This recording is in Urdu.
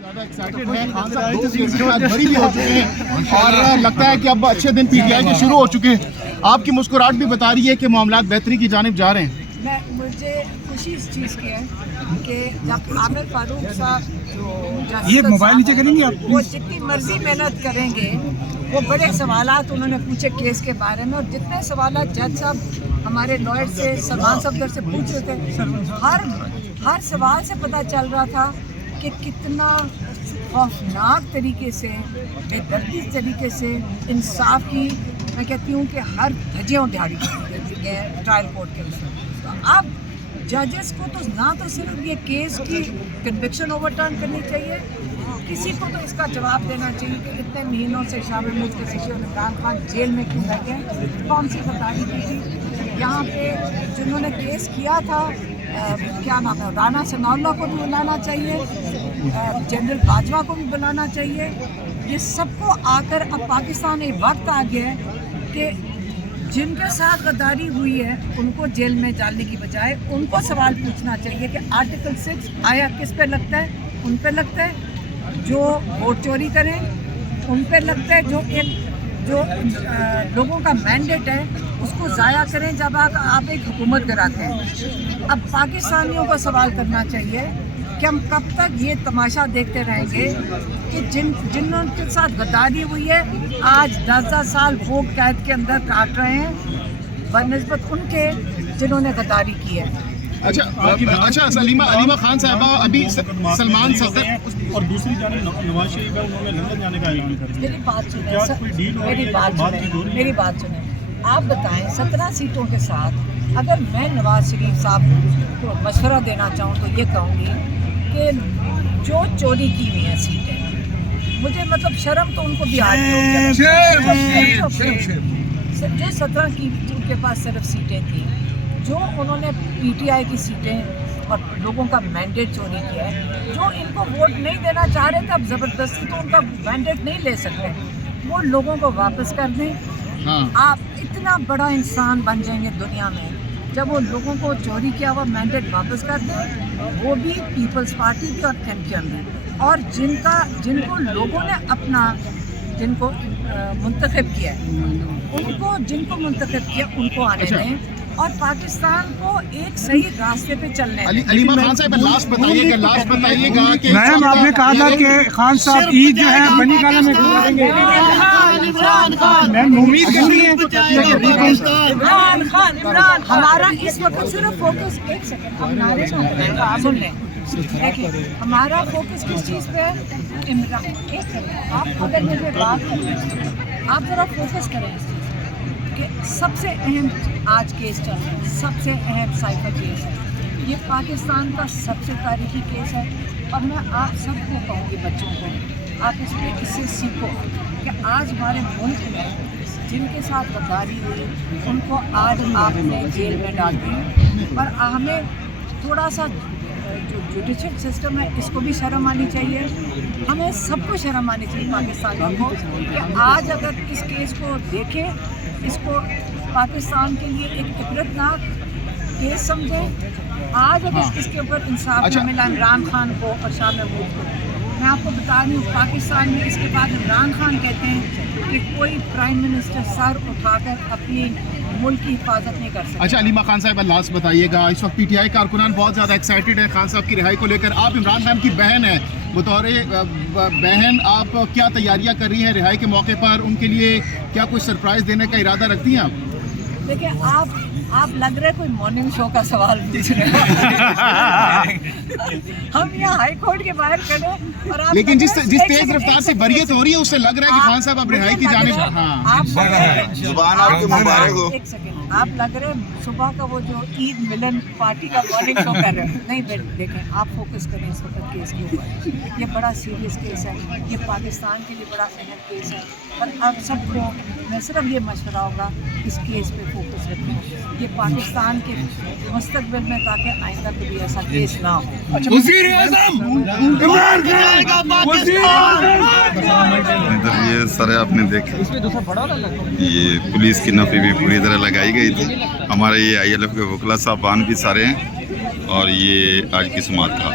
زیادہ ایکسائٹڈ ہیں خان صاحب بڑی بھی ہو چکے ہیں اور لگتا ہے کہ اب اچھے دن پی ٹی آئی کے شروع ہو چکے ہیں. آپ کی مسکراہٹ بھی بتا رہی ہے کہ معاملات بہتری کی جانب جا رہے ہیں. مجھے خوشی اس چیز کی ہے کہ جب عامر فاروق صاحب جو یہ موبائل نیچے کریں گے آپ وہ جتنی مرضی محنت کریں گے, وہ بڑے سوالات انہوں نے پوچھے کیس کے بارے میں, اور جتنے سوالات جج صاحب ہمارے لائر سے سلمان صفدر سے پوچھ رہے تھے, ہر سوال سے پتہ چل رہا تھا کہ کتنا خوفناک طریقے سے, بے دردی طریقے سے انصاف کی میں کہتی ہوں کہ ہر دھجیاں اٹھائی گئے ٹرائل کورٹ کے اندر. تو اب ججز کو تو نہ تو صرف یہ کیس کی کنوکشن اوور ٹرن کرنی چاہیے, کسی کو تو اس کا جواب دینا چاہیے کہ اتنے مہینوں سے شاہ محمود قریشی اور عمران خان جیل میں کیوں بیٹھے ہیں, کون سی غداری کی تھی یہاں پہ. جنہوں نے کیس کیا تھا کیا نام ہے, رانا ثناء اللہ کو بھی بلانا چاہیے, جنرل باجوہ کو بھی بلانا چاہیے. یہ سب کو آ کر اب پاکستان ایک وقت آ گیا ہے کہ جن کے ساتھ غداری ہوئی ہے ان کو جیل میں ڈالنے کی بجائے ان کو سوال پوچھنا چاہیے کہ آرٹیکل 6 آیا کس پہ لگتا ہے, ان پہ لگتا ہے جو ووٹ چوری کریں, ان پہ لگتا ہے جو لوگوں کا مینڈیٹ ہے اس کو ضائع کریں جب آپ ایک حکومت کراتے ہیں. اب پاکستانیوں کو سوال کرنا چاہیے کہ ہم کب تک یہ تماشا دیکھتے رہیں گے کہ جنہوں کے ساتھ غداری ہوئی ہے آج 10 سال وہ قید کے اندر کاٹ رہے ہیں بنسبت ان کے جنہوں نے غداری کی ہے. اچھا علیمہ خان صاحبہ ابھی سلمان صفدر اور دوسری جانب نواز شریف ہے, انہوں نے لندن جانے کا اعلان کر دیا. میری بات سنیں, آپ بتائیں 17 سیٹوں کے ساتھ اگر میں نواز شریف صاحب کو مشورہ دینا چاہوں تو یہ کہوں گی کہ جو چوری کی ہوئی ہیں سیٹیں, مجھے مطلب شرم تو ان کو بھی آ رہی ہے جو 17 کی ان کے پاس صرف سیٹیں تھیں, جو انہوں نے پی ٹی آئی کی سیٹیں اور لوگوں کا مینڈیٹ چوری کیا ہے, جو ان کو ووٹ نہیں دینا چاہ رہے تھے اب زبردستی تو ان کا مینڈیٹ نہیں لے سکتے, وہ لوگوں کو واپس کر دیں. آپ اتنا بڑا انسان بن جائیں گے دنیا میں جب وہ لوگوں کو چوری کیا ہوا مینڈیٹ واپس کر دیں, وہ بھی پیپلز پارٹی بھی اور ایم کیو ایم میں, اور جن کو لوگوں نے اپنا جن کو منتخب کیا جن کو منتخب کیا ان کو آنے دیں اور پاکستان کو ایک صحیح راستے پہ چلنے دیں. علیمہ خان صاحب لاسٹ بتائیے گا کہ میم آپ نے کہا تھا کہ خان صاحب عید جو ہے بنی گالا میں گزاریں گے, میم امید کر رہی ہیں عمران خان ہمارا اس وقت صرف فوکس ایک سیکنڈ سن لیں, دیکھیے ہمارا فوکس کس چیز پہ ہے. عمران ایک سیکنڈ آپ اگر مجھے بات کریں, آپ ذرا فوکس کریں اس چیز کہ سب سے اہم آج کیس چل رہا ہے, سب سے اہم سائفر کیس ہے, یہ پاکستان کا سب سے تاریخی کیس ہے. اور میں آپ سب کو کہوں گی, بچوں کو آپ اس سے سیکھو کہ آج ہمارے ملک میں جن کے ساتھ غداری ہوئی ان کو آج آپ نے جیل میں ڈال دی, اور ہمیں تھوڑا سا جو جوڈیشل سسٹم ہے اس کو بھی شرم آنی چاہیے, ہمیں سب کو شرم آنی چاہیے پاکستانیوں کو کہ آج اگر اس کیس کو دیکھیں, اس کو پاکستان کے لیے ایک عبرتناک کیس سمجھیں. آج اگر اس کے اوپر انصاف نہ ملا عمران خان کو اور شاہ محمود کو, میں آپ کو بتا رہی ہوں پاکستان میں اس کے بعد عمران خان کہتے ہیں کہ کوئی پرائم منسٹر سر اٹھا کر اپنی ملک کی حفاظت نہیں کر سکتا. اچھا علیمہ خان صاحب لاسٹ بتائیے گا, اس وقت پی ٹی آئی کارکنان بہت زیادہ ایکسائٹڈ ہیں خان صاحب کی رہائی کو لے کر. آپ عمران خان کی بہن ہیں, بطور بہن آپ کیا تیاریاں کر رہی ہیں رہائی کے موقع پر, ان کے لیے کیا کوئی سرپرائز دینے کا ارادہ رکھتی ہیں آپ؟ دیکھیں آپ لگ رہے کوئی مارننگ شو کا سوال پوچھ رہے ہیں. ہم یہاں ہائی کورٹ کے باہر کھڑے اور آپ, لیکن جس تیز رفتار سے بریت ہو رہی ہے اس سے لگ رہا ہے کہ خان صاحب اب رہائی کی جانب. زبان آپ کی مبارک ہو. ایک سیکنڈ, آپ لگ رہے صبح کا وہ جو عید ملن پارٹی کا مارننگ شو کر رہے ہیں. نہیں دیکھیں آپ فوکس کریں اس وقت کیس کے اوپر, یہ بڑا سیریس کیس ہے, یہ پاکستان کے لیے بڑا اہم کیس ہے, اور اب سب کو میں صرف یہ مشورہ ہوگا اس کیس پہ فوکس رکھیں, یہ پاکستان کے مستقبل میں تاکہ آئندہ کبھی ایسا کیس نہ ہو. ادھر یہ سارے آپ نے دیکھا, یہ پولیس کی نفی بھی پوری طرح لگائی گئی تھی. ہمارے یہ آئی ایل ایف کے وکلا صاحبان بھی سارے ہیں, اور یہ آج کی سماعت کا